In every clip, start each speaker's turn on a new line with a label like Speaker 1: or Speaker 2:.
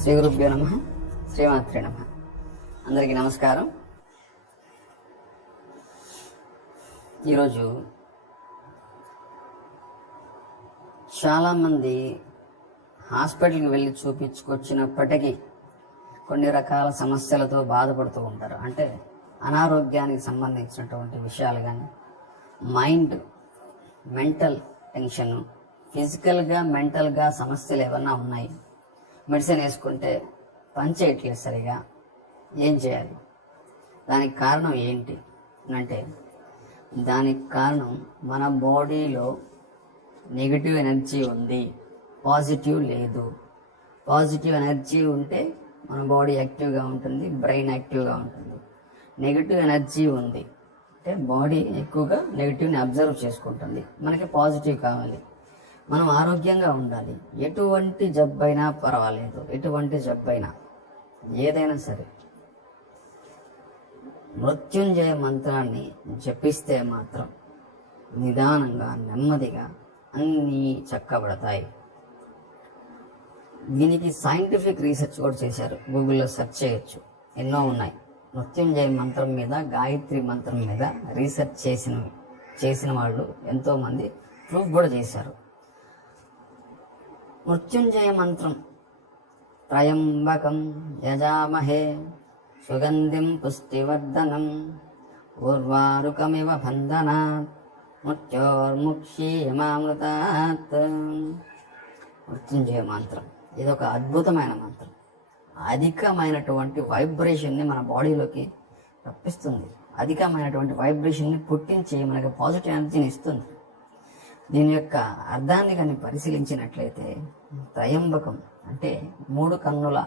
Speaker 1: శ్రీ గురుభ్యో నమ. శ్రీమాత్రే నమ. అందరికీ నమస్కారం. ఈరోజు చాలామంది హాస్పిటల్కి వెళ్ళి చూపించుకొచ్చినప్పటికీ కొన్ని రకాల సమస్యలతో బాధపడుతూ ఉంటారు. అంటే అనారోగ్యానికి సంబంధించినటువంటి విషయాలు కానీ మైండ్ మెంటల్ టెన్షన్ ఫిజికల్గా మెంటల్గా సమస్యలు ఏమన్నా ఉన్నాయి? మెడిసిన్ వేసుకుంటే పని చేయట్లేదు సరిగా. ఏం చేయాలి? దానికి కారణం ఏంటి? అంటే దానికి కారణం మన బాడీలో నెగిటివ్ ఎనర్జీ ఉంది. పాజిటివ్ లేదు. పాజిటివ్ ఎనర్జీ ఉంటే మన బాడీ యాక్టివ్గా ఉంటుంది బ్రెయిన్ యాక్టివ్గా ఉంటుంది. నెగిటివ్ ఎనర్జీ ఉంది అంటే బాడీ ఎక్కువగా నెగిటివ్ని అబ్జర్వ్ చేసుకుంటుంది. మనకి పాజిటివ్ కావాలి. మనం ఆరోగ్యంగా ఉండాలి. ఎటువంటి జబ్బైనా పర్వాలేదు. ఎటువంటి జబ్బైనా. ఏదైనా సరే. మృత్యుంజయ మంత్రాన్ని జపిస్తే మాత్రం నిదానంగా నెమ్మదిగా అన్నీ చక్కబడతాయి. దీనికి సైంటిఫిక్ రీసెర్చ్ కూడా చేశారు. గూగుల్లో సెర్చ్ చేయొచ్చు. ఎన్నో ఉన్నాయి. మృత్యుంజయ మంత్రం మీద గాయత్రి మంత్రం మీద రీసెర్చ్ చేసిన చేసిన వాళ్ళు ఎంతోమంది ప్రూఫ్ కూడా చేశారు. మృత్యుంజయ మంత్రం త్రయంబకం యజామహే సుగంధిం పుష్టివర్ధనం ఊర్వారుకమివ బంధనాత్ మృత్యోర్ముక్షీయమామృతాత్ మృత్యుంజయ మంత్రం ఇది ఒక అద్భుతమైన మంత్రం. అధికమైనటువంటి వైబ్రేషన్ని మన బాడీలోకి రప్పిస్తుంది. అధికమైనటువంటి వైబ్రేషన్ని పుట్టించి మనకి పాజిటివ్ ఎనర్జీని ఇస్తుంది. దీని యొక్క అర్థాన్ని కానీ పరిశీలించినట్లయితే త్రయంబకం అంటే మూడు కన్నుల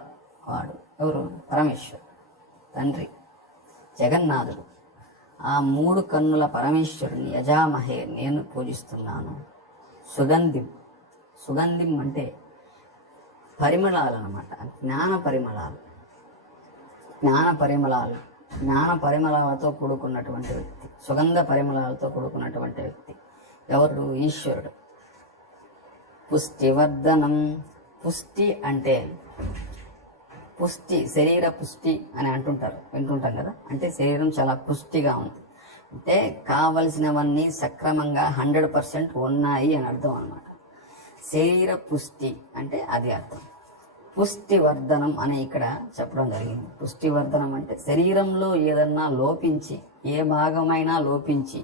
Speaker 1: వాడు. ఎవరు? పరమేశ్వరు. తండ్రి. జగన్నాథుడు. ఆ మూడు కన్నుల పరమేశ్వరుని యజామహే నేను పూజిస్తున్నాను. సుగంధిం. సుగంధిం అంటే పరిమళాలు అనమాట జ్ఞాన పరిమళాలు. జ్ఞాన పరిమళాలు. జ్ఞాన పరిమళాలతో కూడుకున్నటువంటి వ్యక్తి. సుగంధ పరిమళాలతో కూడుకున్నటువంటి వ్యక్తి. ఎవరు? ఈశ్వరుడు. పుష్టివర్ధనం పుష్టి అంటే పుష్టి శరీర పుష్టి అని అంటుంటారు వింటుంటాం కదా? అంటే శరీరం చాలా పుష్టిగా ఉంది. అంటే కావలసినవన్నీ సక్రమంగా హండ్రెడ్ పర్సెంట్ ఉన్నాయి అని అర్థం అనమాట శరీర పుష్టి అంటే అది అర్థం. పుష్టివర్ధనం అని ఇక్కడ చెప్పడం జరిగింది. పుష్టివర్ధనం అంటే శరీరంలో ఏదన్నా లోపించి ఏ భాగమైనా లోపించి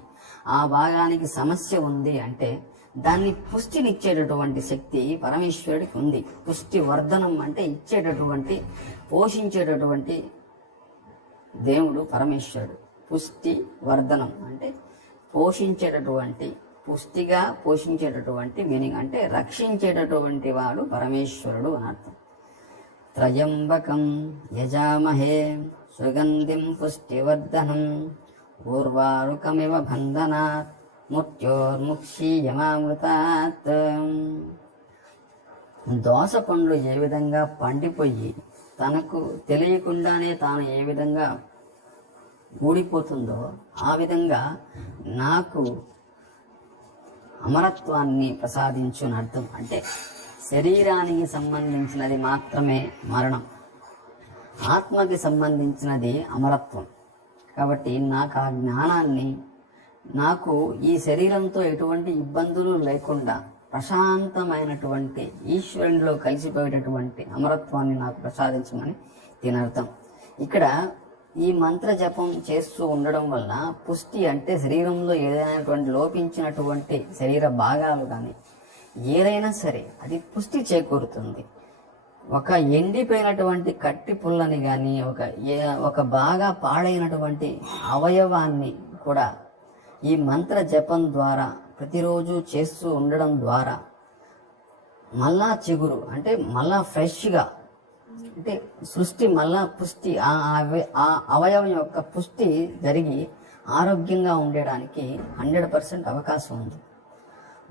Speaker 1: ఆ భాగానికి సమస్య ఉంది అంటే దాన్ని పుష్టినిచ్చేటటువంటి శక్తి పరమేశ్వరుడికి ఉంది. పుష్టి వర్ధనం అంటే ఇచ్చేటటువంటి పోషించేటటువంటి దేవుడు పరమేశ్వరుడు. పుష్టి వర్ధనం అంటే పోషించేటటువంటి పుష్టిగా పోషించేటటువంటి మీనింగ్ అంటే రక్షించేటటువంటి వాడు పరమేశ్వరుడు అని అర్థం. త్రయంబకం యజామహే సుగంధిం పుష్టివర్ధనం. ఊర్వారుకమివ బంధనాత్ మృత్యోర్ముక్షీయమామృతాత్. దోస పండ్లు ఏ విధంగా పండిపోయి తనకు తెలియకుండానే తాను ఏ విధంగా ఊడిపోతుందో ఆ విధంగా నాకు అమరత్వాన్ని ప్రసాదించుని అర్థం అంటే శరీరానికి సంబంధించినది మాత్రమే మరణం. ఆత్మకి సంబంధించినది అమరత్వం కాబట్టి నాకు ఆ జ్ఞానాన్ని నాకు ఈ శరీరంతో ఎటువంటి ఇబ్బందులు లేకుండా ప్రశాంతమైనటువంటి ఈశ్వరునిలో కలిసిపోయేటటువంటి అమరత్వాన్ని నాకు ప్రసాదించమని దీని అర్థం ఇక్కడ ఈ మంత్ర జపం చేస్తూ ఉండడం వల్ల పుష్టి అంటే శరీరంలో ఏదైనటువంటి లోపించినటువంటి శరీర భాగాలు కానీ ఏదైనా సరే అది పుష్టి చేకూరుతుంది. ఒక ఎండిపోయినటువంటి కట్టి పుల్లని కానీ ఒక ఏ- ఒక బాగా పాడైనటువంటి అవయవాన్ని కూడా ఈ మంత్ర జపం ద్వారా ప్రతిరోజు చేస్తూ ఉండడం ద్వారా మళ్ళా చిగురు అంటే మళ్ళా ఫ్రెష్గా అంటే సృష్టి మళ్ళా పుష్టి ఆ ఆ అవయవం యొక్క పుష్టి జరిగి ఆరోగ్యంగా ఉండడానికి హండ్రెడ్ పర్సెంట్ అవకాశం ఉంది.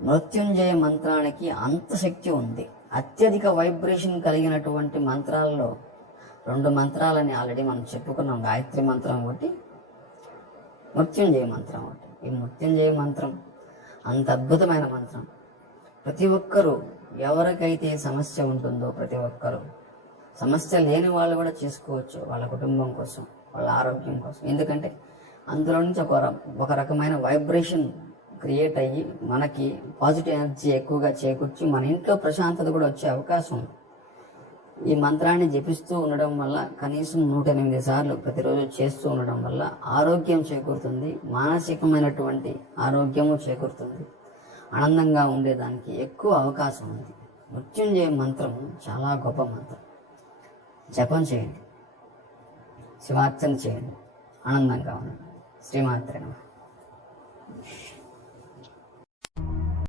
Speaker 1: మృత్యుంజయ మంత్రానికి అంత శక్తి ఉంది. అత్యధిక వైబ్రేషన్ కలిగినటువంటి మంత్రాల్లో రెండు మంత్రాలని ఆల్రెడీ మనం చెప్పుకున్నాం. గాయత్రి మంత్రం ఒకటి మృత్యుంజయ మంత్రం ఒకటి. ఈ మృత్యుంజయ మంత్రం అంత అద్భుతమైన మంత్రం. ప్రతి ఒక్కరూ ఎవరికైతే సమస్య ఉంటుందో ప్రతి ఒక్కరూ సమస్య లేని వాళ్ళు కూడా చేసుకోవచ్చు వాళ్ళ కుటుంబం కోసం వాళ్ళ ఆరోగ్యం కోసం. ఎందుకంటే అందులో నుంచి ఒక ఒక రకమైన వైబ్రేషన్ క్రియేట్ అయ్యి మనకి పాజిటివ్ ఎనర్జీ ఎక్కువగా చేకూర్చి మన ఇంట్లో ప్రశాంతత కూడా వచ్చే అవకాశం ఉంది. ఈ మంత్రాన్ని జపిస్తూ ఉండడం వల్ల కనీసం నూట ఎనిమిది సార్లు ప్రతిరోజు చేస్తూ ఉండడం వల్ల ఆరోగ్యం చేకూరుతుంది మానసికమైనటువంటి ఆరోగ్యము చేకూరుతుంది ఆనందంగా ఉండేదానికి ఎక్కువ అవకాశం ఉంది. మృత్యుంజయ మంత్రం చాలా గొప్ప మంత్రం. జపం చేయండి. శివార్చన చేయండి. ఆనందంగా ఉండండి. శ్రీమాత్రే నమః.